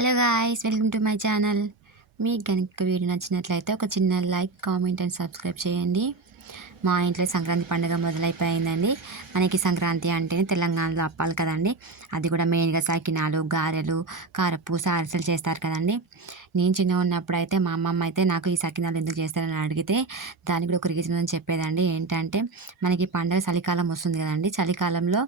Hello guys welcome to my channel. మీకు కనుక video నచ్చినట్లయితే ఒక చిన్న లైక్ కామెంట్ అండ్ సబ్స్క్రైబ్ చేయండి. మా ఇంట్లో సంక్రాంతి పండుగ మొదలైపోయిందండి. మనకి సంక్రాంతి అంటేనే తెలంగాణలో అప్పాలి కదండి. అది కూడా మెయిన్గా సకినాలు గారెలు కారపూస అరిసెలు చేస్తారు కదండి. నేను చిన్న ఉన్నప్పుడు అయితే మా అమ్మమ్మ అయితే నాకు ఈ సకినాలు ఎందుకు చేస్తారని అడిగితే దానికి కూడా ఒక రీజన్ అని చెప్పేదండి. ఏంటంటే మనకి పండుగ చలికాలం వస్తుంది కదండి. చలికాలంలో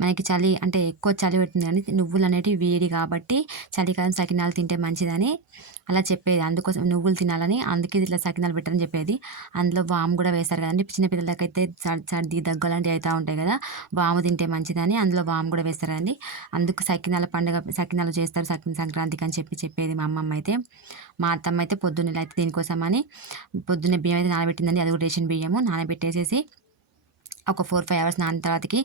మనకి చలి అంటే ఎక్కువ చలి పెడుతుంది కానీ నువ్వులు అనేటివి వేడి కాబట్టి చలికాలం సకినాలు తింటే మంచిదని అలా చెప్పేది. అందుకోసం నువ్వులు తినాలని అందుకే ఇట్లా సకినాలు పెట్టారని చెప్పేది. అందులో వామ్ కూడా వేస్తారు కదండి. చిన్నపిల్లలకైతే సర్ది దగ్గు అలాంటివి అవుతూ ఉంటాయి కదా వాము తింటే మంచిదని అందులో వాము కూడా వేస్తారండి. అందుకు సకినాల పండుగ సకినాలు చేస్తారు సకిన సంక్రాంతికి అని చెప్పి చెప్పేది మా అమ్మమ్మ అయితే. మా అత్తమ్మ అయితే పొద్దున్న అయితే దీనికోసమని పొద్దున్నే బియ్యం అయితే నానబెట్టిందండి అది కూడా రేషన్ బియ్యము నానబెట్టేసేసి ఒక ఫోర్ ఫైవ్ అవర్స్ నాన్న తర్వాతకి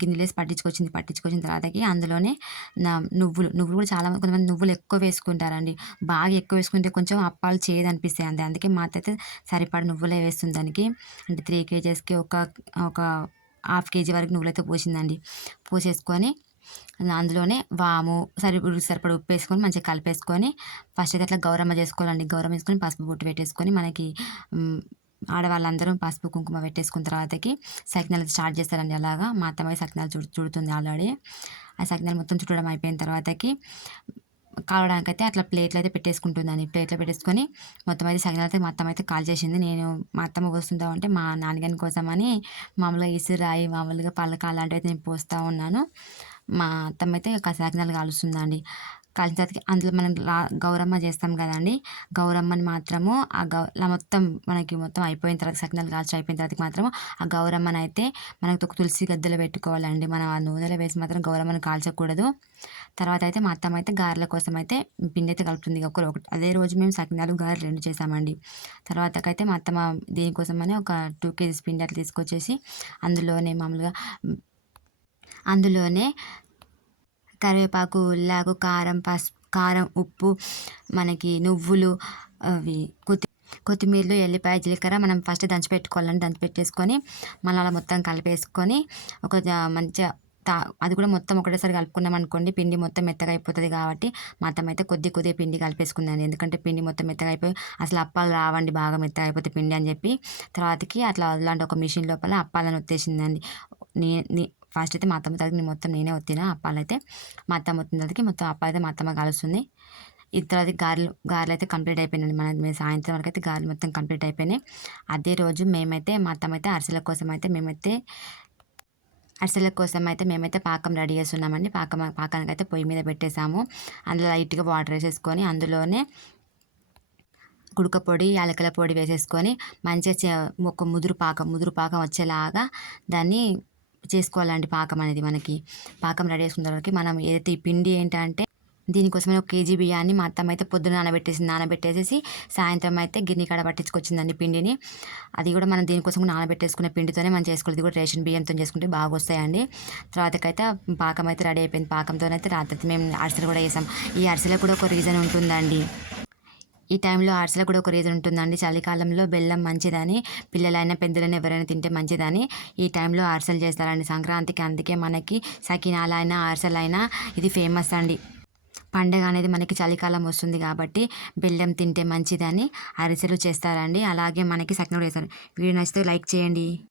గిన్నెలేసి పట్టించుకొచ్చింది పట్టించుకొచ్చిన తర్వాతకి అందులోనే నా నువ్వులు నువ్వులు కూడా చాలా కొంతమంది నువ్వులు ఎక్కువ వేసుకుంటారండి. బాగా ఎక్కువ వేసుకుంటే కొంచెం అప్పాలు చేయదు అనిపిస్తాయి అందుకే మా అయితే సరిపడ నువ్వులే వేస్తుంది దానికి. అంటే త్రీ కేజెస్కి ఒక ఒక హాఫ్ కేజీ వరకు నువ్వులైతే పోసిందండి. పోసేసుకొని అందులోనే వాము సరి సరిపడ ఉప్పు వేసుకొని మంచిగా కలిపేసుకొని ఫస్ట్ అయితే అట్లా గౌరమ్మ చేసుకోవాలండి. గౌరమ్మ వేసుకొని పసుపు బొట్టు పెట్టేసుకొని మనకి ఆడవాళ్ళందరూ పసుపు కుంకుమ పెట్టేసుకున్న తర్వాతకి సకినాలు స్టార్ట్ చేస్తారండి అలాగా. మా అత్తమ్మ సకినాలు చుడు చుడుతుంది ఆల్రెడీ. ఆ సకినాలు మొత్తం చుట్టడం అయిపోయిన తర్వాతకి కావడానికి అయితే అట్లా ప్లేట్లు అయితే పెట్టేసుకుంటుందని ప్లేట్లో పెట్టేసుకొని మొత్తం అయితే సకినాలు అయితే మా అత్తమ్మ అయితే కాల్ చేసింది. నేను మా అత్తమ్మ పోస్తుందా అంటే మా నాన్నగారి కోసమని మామూలుగా ఇసురాయి మామూలుగా పళ్ళకాలు అలాంటివి అయితే నేను పోస్తూ ఉన్నాను. మా అత్తమ్మ అయితే సకినాలు కాలుస్తుందండి. కాల్చిన తర్వాత అందులో మనం గౌరమ్మ చేస్తాం కదండి. గౌరమ్మని మాత్రము ఆ గౌ మొత్తం మనకి మొత్తం అయిపోయిన తర్వాత సకినాలు కాల్చి అయిపోయిన తర్వాత మాత్రము ఆ గౌరమ్మని అయితే మనకు ఒక తులసి గద్దెలో పెట్టుకోవాలండి. మనం ఆ నూనెలో వేసి మాత్రం గౌరమ్మని కాల్చకూడదు. తర్వాత అయితే మా అత్తమ్మ అయితే గారెల కోసం అయితే పిండి అయితే కలుపుతుంది. ఒకరు ఒకటి అదే రోజు మేము సకినాలు గారెలు రెండు చేసామండి. తర్వాతకైతే మా అత్తమ్మ దీనికోసమని ఒక టూ కేజీస్ పిండి అట్లా తీసుకొచ్చేసి అందులోనే మామూలుగా అందులోనే కరివేపాకు ఉల్లాకు కారం పసుపు కారం ఉప్పు మనకి నువ్వులు అవి కొత్తి కొత్తిమీరలు ఎల్లిపాయ జీలకర్ర మనం ఫస్ట్ దంచి పెట్టుకోవాలని దంచి పెట్టేసుకొని మళ్ళీ అలా మొత్తం కలిపేసుకొని ఒక మంచిగా తా అది కూడా మొత్తం ఒకటేసారి కలుపుకున్నాం అనుకోండి పిండి మొత్తం మెత్తగా అయిపోతుంది కాబట్టి మొత్తం అయితే కొద్ది కొద్దిగా పిండి కలిపేసుకుందాను ఎందుకంటే పిండి మొత్తం మెత్తగా అయిపోయి అసలు అప్పాలు రావండి బాగా మెత్తగా అయిపోతే పిండి అని చెప్పి తర్వాతకి అట్లా అలాంటి ఒక మిషన్ లోపల అప్పాలని వచ్చేసిందండి నీ ఫస్ట్ అయితే మా అత్తమ్మ తగ్గి మొత్తం నేనే వత్తినా అప్పాలు అయితే మా అత్తమ్మ వచ్చిన తర్వాత మొత్తం అప్ప అయితే మా అత్తమ్మ కలుస్తుంది. ఇది తర్వాత గారెలు గారెలు అయితే కంప్లీట్ అయిపోయినాయి. మన మేము సాయంత్రం వరకు అయితే గారెలు మొత్తం కంప్లీట్ అయిపోయినాయి. అదే రోజు మేమైతే మా అత్తమ్మ అయితే అరిసెల కోసం అయితే మేమైతే అరిసెల కోసం అయితే మేమైతే పాకం రెడీ చేస్తున్నామండి. పాకం పాకానికి అయితే పొయ్యి మీద పెట్టేసాము. అందులో లైట్గా వాటర్ వేసేసుకొని అందులోనే కుడుక పొడి యాలకల పొడి వేసేసుకొని మంచిగా ఒక ముదురు పాకం ముదురు పాకం వచ్చేలాగా దాన్ని చేసుకోవాలండి పాకం అనేది మనకి. పాకం రెడీ చేసుకున్న తర్వాత మనం ఏదైతే ఈ పిండి ఏంటంటే దీనికోసమే ఒక కేజీ బియ్యాన్ని మా అత్తమ్మ అయితే పొద్దున నానబెట్టేసి నానబెట్టేసేసి సాయంత్రం అయితే గిన్నె కాడ పట్టించుకొచ్చిందండి పిండిని. అది కూడా మనం దీనికోసం నానబెట్టేసుకునే పిండితోనే మనం చేసుకోవాలి. ఇది కూడా రేషన్ బియ్యంతో చేసుకుంటే బాగా వస్తాయండి తర్వాతకైతే పాకం అయితే రెడీ అయిపోయింది. పాకంతోనైతే రాత్రి మేము అరిసెలు కూడా వేసాం ఈ అరిసెలకు కూడా ఒక రీజన్ ఉంటుందండి. ఈ టైంలో అరిసెలు కూడా ఒక రీజన్ ఉంటుందండి. చలికాలంలో బెల్లం మంచిదని పిల్లలైనా పెద్దలైనా ఎవరైనా తింటే మంచిదని ఈ టైంలో అరిసెలు చేస్తారండి. సంక్రాంతికి అందుకే మనకి సకినాలైనా అరిసెలైనా ఇది ఫేమస్ అండి. పండగ అనేది మనకి చలికాలం వస్తుంది కాబట్టి బెల్లం తింటే మంచిదని అరిసెలు చేస్తారండి. అలాగే మనకి సకినాలు వేస్తారు వీడియో నచ్చితే లైక్ చేయండి.